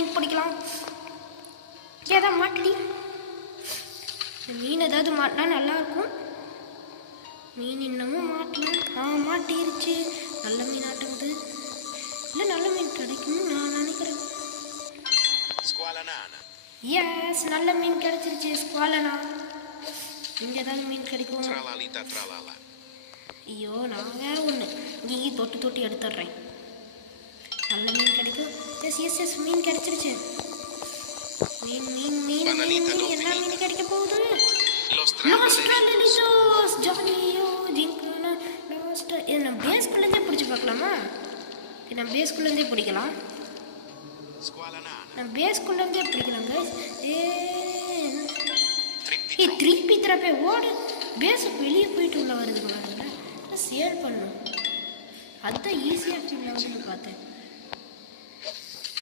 மீன் பிடிக்கலாம். ஏதாவது மாட்டலி, மீன் ஏதாவது மாட்டினா நல்லாயிருக்கும். மீன் இன்னமும் மாட்டல. மாட்டிருச்சு. நல்ல மீன் ஆட்டுக்குது. இல்லை நல்ல மீன் கிடைக்கும்னு நான் நினைக்கிறேன். எஸ், நல்ல மீன் கிடைச்சிருச்சு. ஸ்குவாலனா. இங்கே ஏதாவது மீன் கிடைக்கும். ஐயோ, நான் வேற ஒன்று இங்கே தொட்டு எடுத்துடுறேன். நல்ல மீன் கிடைக்கும். எஸ் மீன் கிடைச்சிருச்சு. மீன் மீன் மீன் மீன் மீன் என்ன மீன் கிடைக்க போகுது? நம்ம பேஸ்குள்ளேருந்தே பிடிச்சி பார்க்கலாமா? நம்ம பேஸ்குள்ளேருந்தே பிடிக்கலாம். நம்ம பேஸ்குள்ளேருந்தே பிடிக்கலாம் கைஸ். திருப்பி திறப்பே ஓடு. பேஸுக்கு வெளியே போயிட்டு உள்ள வருது பாருங்க. சேல் பண்ணும். அதுதான் ஈஸியாக ஃபீல் ஆகுதுன்னு பார்த்தேன்.